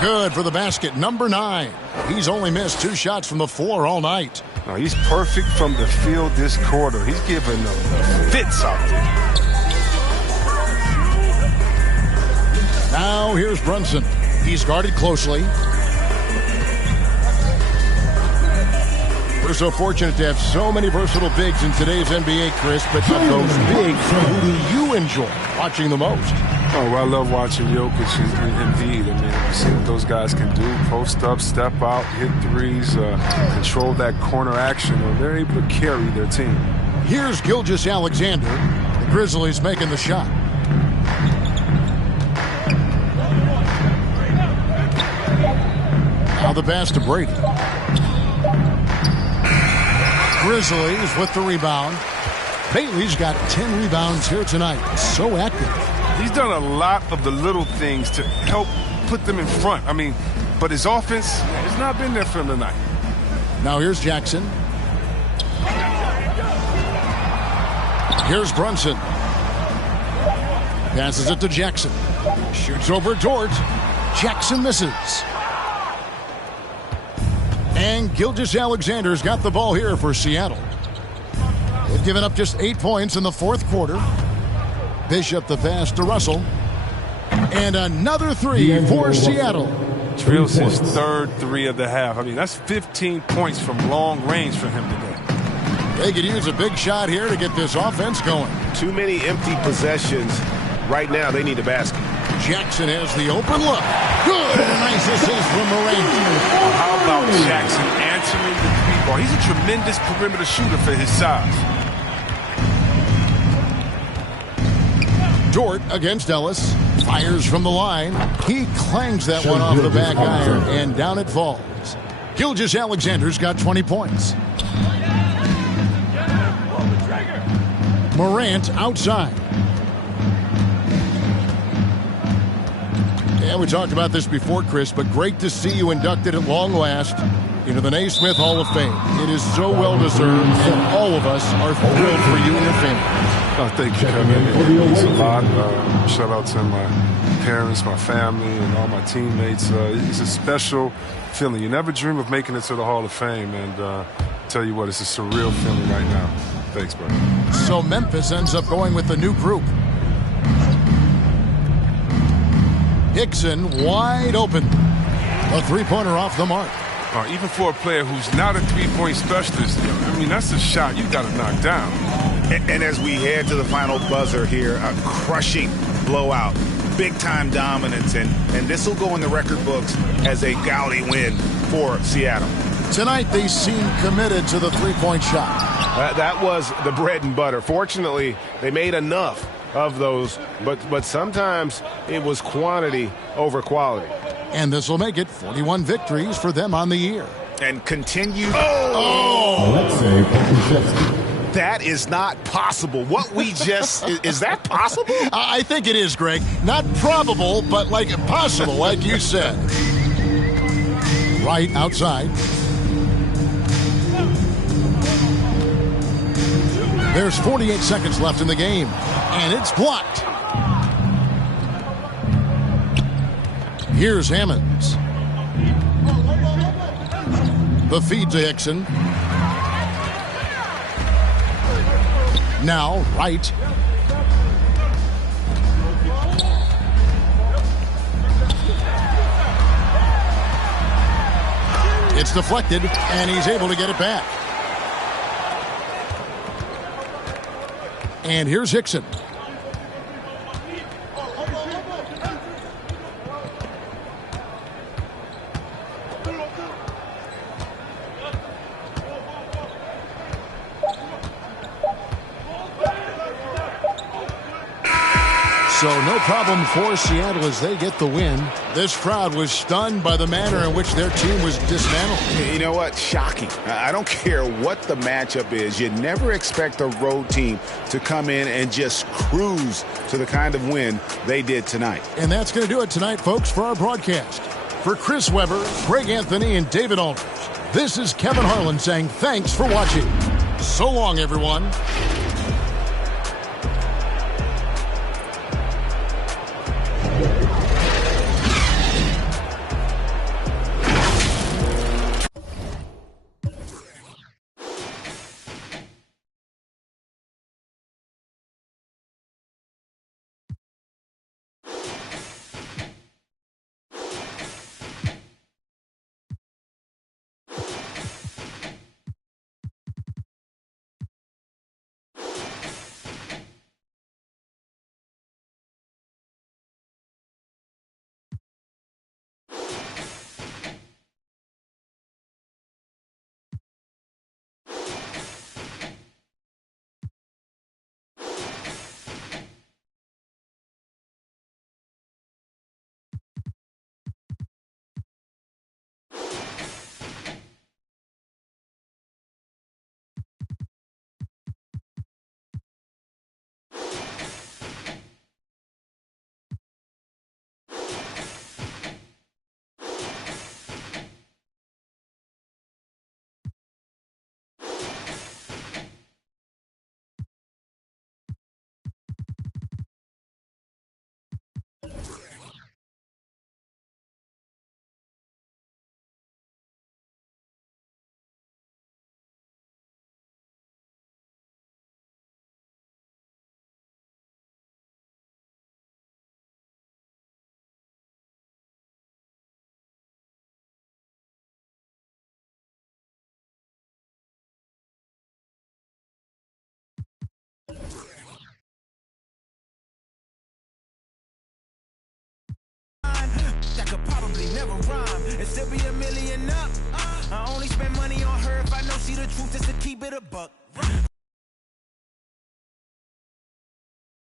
Good for the basket, number 9. He's only missed 2 shots from the floor all night. No, he's perfect from the field this quarter. He's giving them the fits out there. Now here's Brunson. He's guarded closely. We're so fortunate to have so many versatile bigs in today's NBA, Chris, but of those bigs, who do you enjoy watching the most? Oh, well, I love watching Jokic and Embiid. I mean, you see what those guys can do. Post up, step out, hit threes, control that corner action. They're able to carry their team. Here's Gilgeous-Alexander. The Grizzlies making the shot. Now the pass to Brady. Grizzlies with the rebound. Bailey's got 10 rebounds here tonight. So active. He's done a lot of the little things to help put them in front. I mean, but his offense has not been there for him tonight. Now here's Jackson. Here's Brunson. Passes it to Jackson. Shoots over Dort. Jackson misses. And Gilgeous-Alexander's got the ball here for Seattle. They've given up just 8 points in the 4th quarter. Bishop the pass to Russell. And another 3 for Seattle. Drills his 3rd 3 of the half. I mean, that's 15 points from long range for him today. They could use a big shot here to get this offense going. Too many empty possessions. Right now, they need a basket. Jackson has the open look. Good. Nice assist from Morant. How about Jackson answering the 3-ball? He's a tremendous perimeter shooter for his size. Dort against Ellis. Fires from the line. He clangs that one off the back iron, and down it falls. Gilgeous-Alexander's got 20 points. Morant outside. Yeah, we talked about this before, Chris, but great to see you inducted at long last into the Naismith Hall of Fame. It is so well-deserved, and all of us are thrilled for you and your family. Oh, thank you, Kevin. It means a lot. Shout out to my parents, my family, and all my teammates. It's a special feeling. You never dream of making it to the Hall of Fame, and tell you what, it's a surreal feeling right now. Thanks, buddy. So Memphis ends up going with the new group. Hickson wide open. A 3-pointer off the mark. Even for a player who's not a 3-point specialist, I mean, that's a shot you got to knock down. And as we head to the final buzzer here, a crushing blowout, big-time dominance, and this will go in the record books as a gaudy win for Seattle. Tonight, they seem committed to the 3-point shot. That was the bread and butter. Fortunately, they made enough of those, but sometimes it was quantity over quality. And this will make it 41 victories for them on the year. And continue. That is not possible. What we just is that possible? I think it is, Greg. Not probable, but like possible, like you said. Right outside. There's 48 seconds left in the game, and it's blocked. Here's Hammonds. The feed to Hickson. Now, right. It's deflected, and he's able to get it back. And here's Hickson. So no problem for Seattle as they get the win. This crowd was stunned by the manner in which their team was dismantled. You know what? Shocking. I don't care what the matchup is. You never expect a road team to come in and just cruise to the kind of win they did tonight. And that's going to do it tonight, folks, for our broadcast. For Chris Webber, Greg Anthony, and David Aldridge, this is Kevin Harlan saying thanks for watching. So long, everyone. That could probably never rhyme and still be $1 million up. I only spend money on her if I know she the truth, just to keep it a buck.